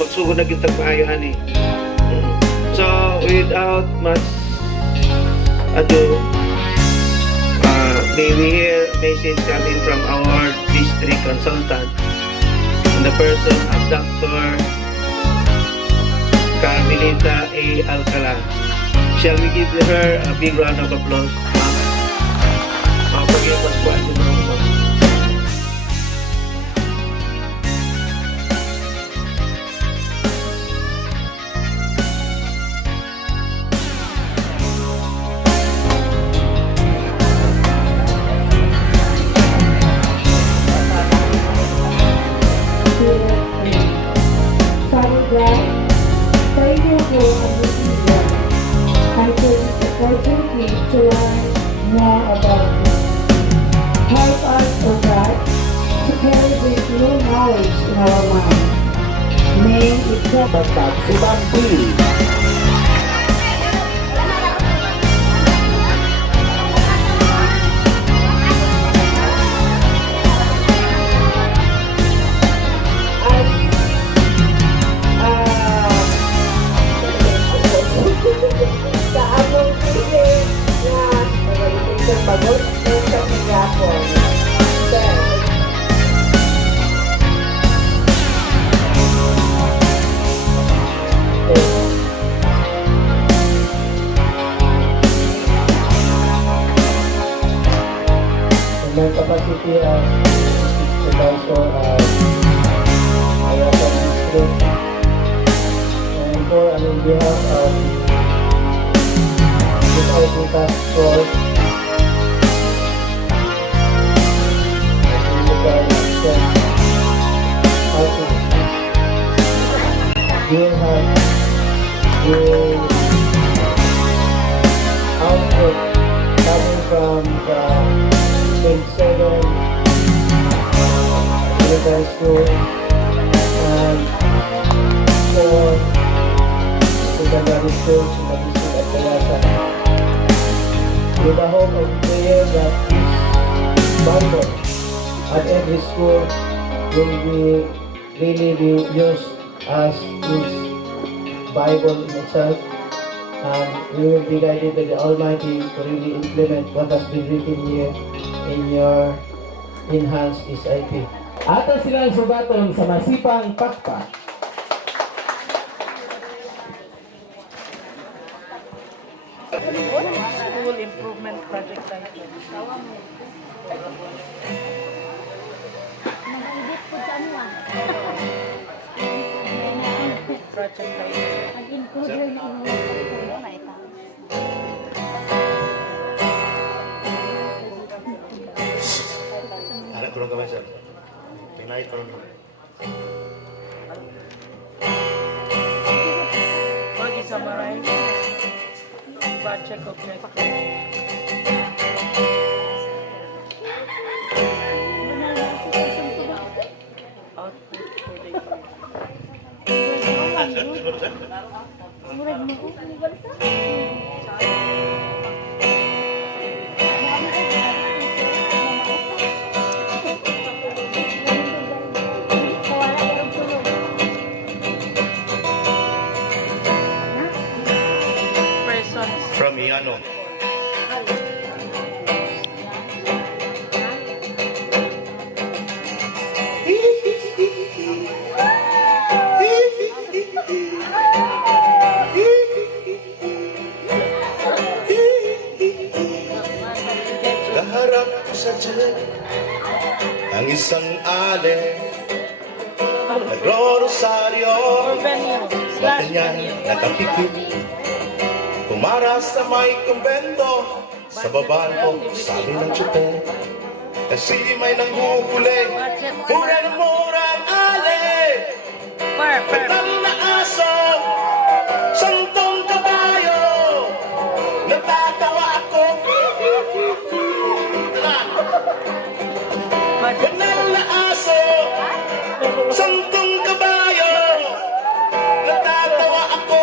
Magsugod na kita maayo ani. So without much ado, may we hear message coming from our district consultant in the person of Dr. Carmelita A. Alcala. Shall we give her a big round of applause? Pag-iwas po ito mga mga. To learn more about it. Help us, O God, to carry this new knowledge in our mind. May it help us si Bambi. bagus untuk mikrofon. My capacity as supervisor at Tayasan district, and for on behalf of this IT task force, you have the output coming from the grade 7 elementary school and 4 secondary schools in the district of Tayasan. With the hope and prayer that this Bible at every school will really be used as its Bible in itself, and we will be guided by the Almighty to really implement what has been written here in your enhanced SIP. Ato silang subaton sa masipang pakpak. School improvement project title. Nag-edit po sa ano ah. Project title. Nag-encoder na ino. Anak kurang kami sir. Pinay kurang. Output for the year. Murag mo ko. Persons. From Iano. Kaharap ko sa tiyan ang isang ale, nagro-rosaryo, mata niya nakapikit. Kumara sa may kumbento, sa babaan ko sabi ng tsupe, kasi may nanghuhuli, mura na mura ang ale, metal na aso, santong kabayo, natatawa ako. Banal na aso, santong kabayo, natatawa ako.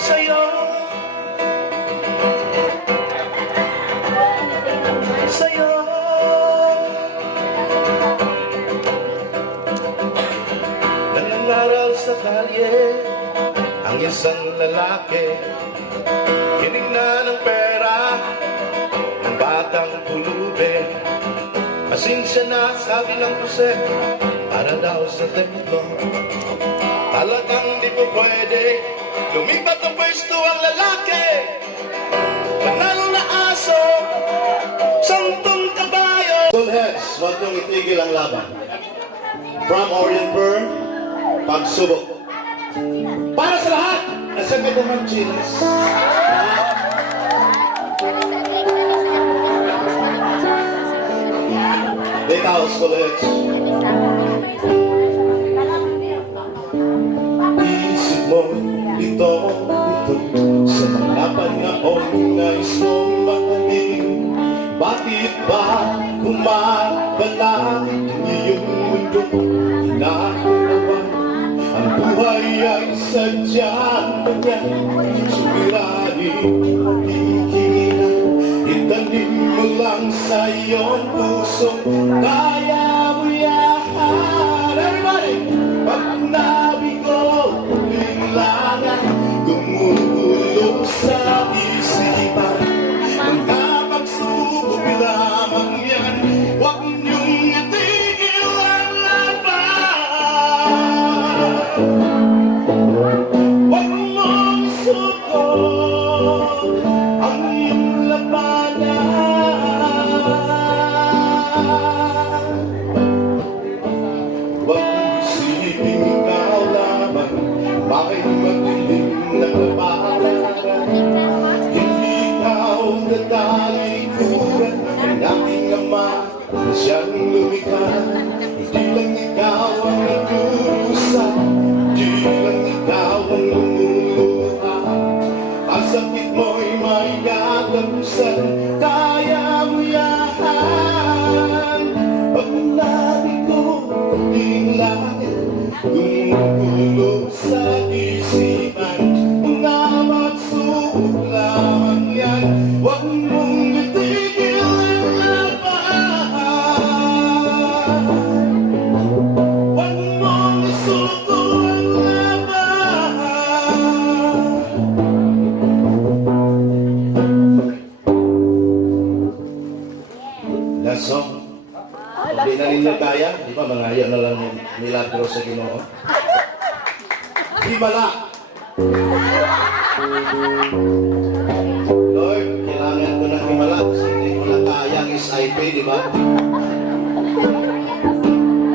Sa'yo, sa'yo. Nangangaral sa kalye ang isang lalaki, hinignan ng pera ng batang pulubi. Pasensya na, sabi ng Jose, para daw sa templo. Talagang di po pwede, lumipat ng pwesto ang lalaki. Banal na aso, santong kabayo. Heads, huwag niyong itigil ang laban. From Orient Burn, pagsubok. Para sa lahat, nasa Medamang Chiles. Big house full heads. Isip mo ito sa mga panahon na isang mahalin. Bakit ba kumabala ang iyong mundo? Nakakawa ang buhay ay sadyang ganyan. Sumiranin at ikinan, itanim mo lang sa iyong puso. Kaya mo yan. Everybody! Pag nabigo, biglangan, gumugulong sa isipan. Ang pagsubok lamang yan, huwag niyong itigil ang laban. Huwag mong isuko ang iyong labanan. Huwag mong isipin ikaw lamang, bakit magdilim ng labanan? Hindi ikaw natalikuran ng aking ama na siyang lumikha. Hindi lang ikaw ang nagdurusa, hindi lang ikaw ang lumuluha. Ang sakit mo'y may gagamusan, kaya mo yan. Pag nabi ko, di langit, gumugulo sa isipan. Mga magsubok lamang yan, huwag mong itigil ang laban. Huwag mong isuko ang laban. Last song. Hindi na ninyo kaya, di ba mangaya na lang yung milagro sa Ginoo. Himala. Lord, kailangan ko ng himala kasi hindi ko na kaya ang SIP, di ba?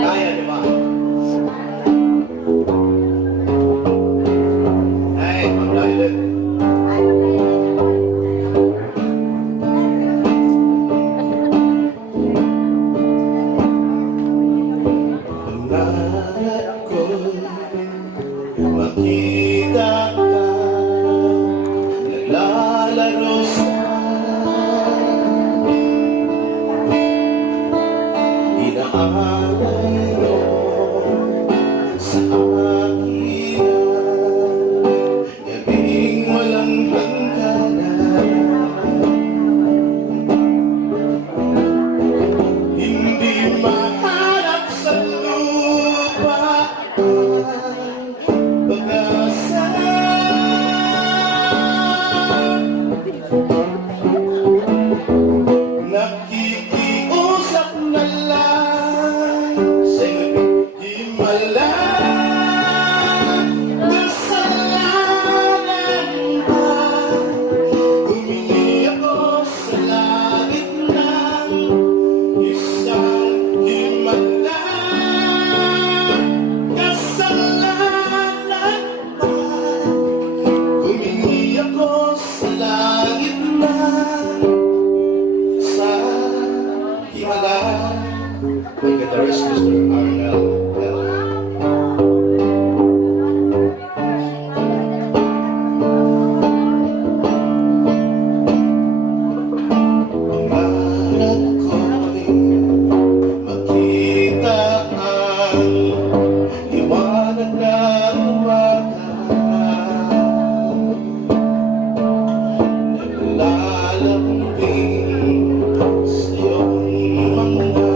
Kaya, di ba? Ay, pag-dialect. Pangarap ko makita ka malay mo sa akin gabing walang hangganan. Hindi mahanap sa lupa ang pag-asa. Nakikiusap na lang sa himala. Kasalanan ba? Humingi ako sa langit ng isang himala. Kasalanan ba? Humingi ako sa langit ng sa himala. My guitarist, Mr. Arnel. Pangarap ko'y makita ang liwanag ng umaga. Naglalambing sa iyong mga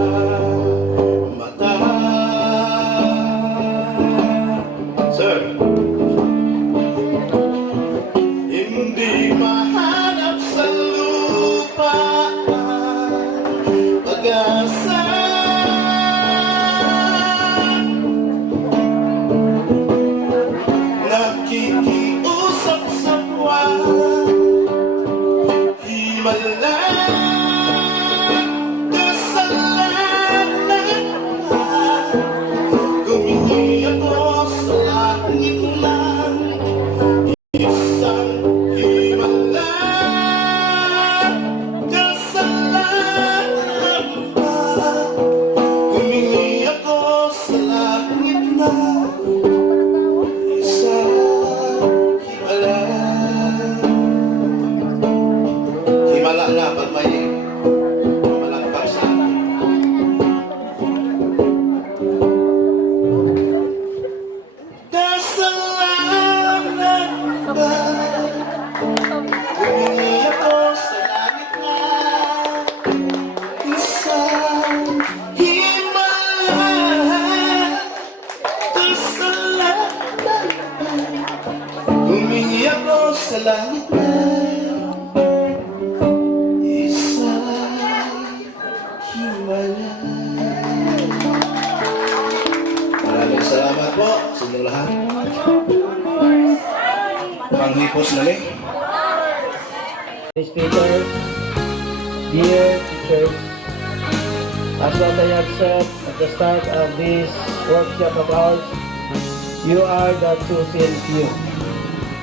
mata. Sir, hindi mahanap sa lupa ang pag-asa. Nakikiusap sa buwan himala. Kasalanan ba? Humingi ako sa langit ng isang himala. Kasalanan ba? Humingi ako sa langit ng isang himala. Himala na pag may malagpas sa akin. Kasalanan ba? Humingi ako sa langit na isang himala. Kasalanan ba? Humingi ako sa langit na himala. Maraming salamat po sa inyong lahat. Panghipos na ni. Speakers, dear teachers, as what I have said at the start of this workshop of ours, you are the chosen few.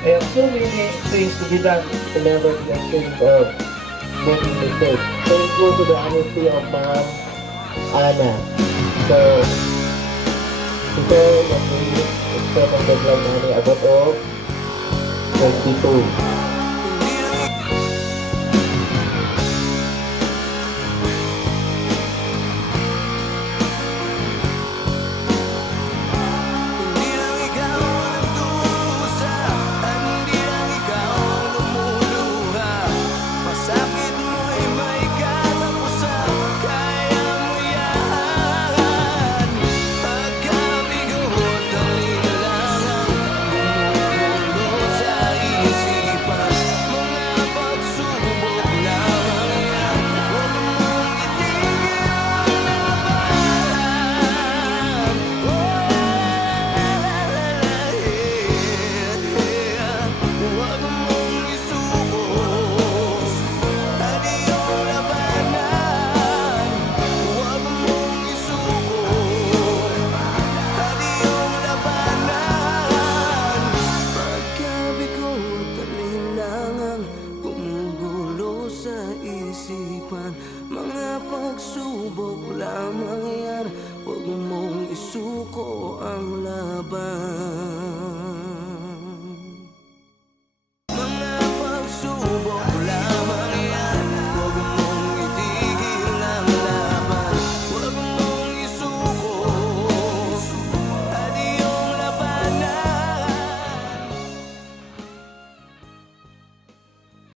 I have so many things to be done to never be ashamed of making mistakes. Thank you to the honesty of Ma'am Ana. So, ito yung extend ang deadline namin about of 22. pagsubok lamang yan, huwag mong isuko ang laban.